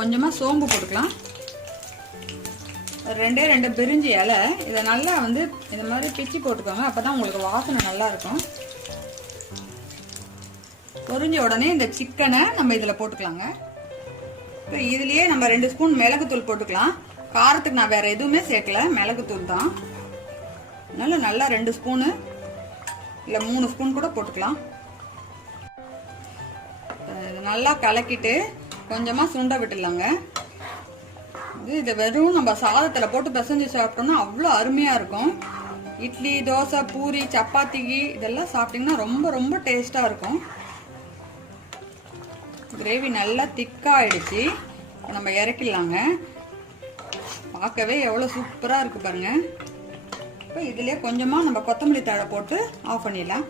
கொஞ்சமாக சோம்பு போட்டுக்கலாம். ரெண்டே 2 பிரிஞ்சி இலை. இதை நல்லா வந்து இந்த மாதிரி பிச்சு போட்டுக்கோங்க. அப்போ தான் உங்களுக்கு வாசனை நல்லா இருக்கும். பொரிஞ்ச உடனே இந்த சிக்கனை நம்ம இதில் போட்டுக்கலாங்க. இப்போ இதுலேயே நம்ம 2 ஸ்பூன் மிளகுத்தூள் போட்டுக்கலாம். காரத்துக்கு நான் வேற எதுவுமே சேர்க்கல, மிளகுத்தூள் தான். அதனால நல்லா 2 ஸ்பூனு இல்லை 3 ஸ்பூன் கூட போட்டுக்கலாம். இதை நல்லா கலக்கிட்டு கொஞ்சமாக சுண்ட விட்டுடலாங்க. இது வெறும் நம்ம சாதத்தில் போட்டு பிசைஞ்சு சாப்பிட்டோம்னா அவ்வளோ அருமையாக இருக்கும். இட்லி, தோசை, பூரி, சப்பாத்திக்கு இதெல்லாம் சாப்பிட்டிங்கன்னா ரொம்ப ரொம்ப டேஸ்ட்டாக இருக்கும். கிரேவி நல்லா திக்காகிடுச்சு. நம்ம இறக்கிடலாங்க. பார்க்கவே எவ்வளோ சூப்பராக இருக்குது பாருங்கள். இப்போ இதுலேயே கொஞ்சமாக நம்ம கொத்தமல்லி தழை போட்டு ஆஃப் பண்ணிடலாம்.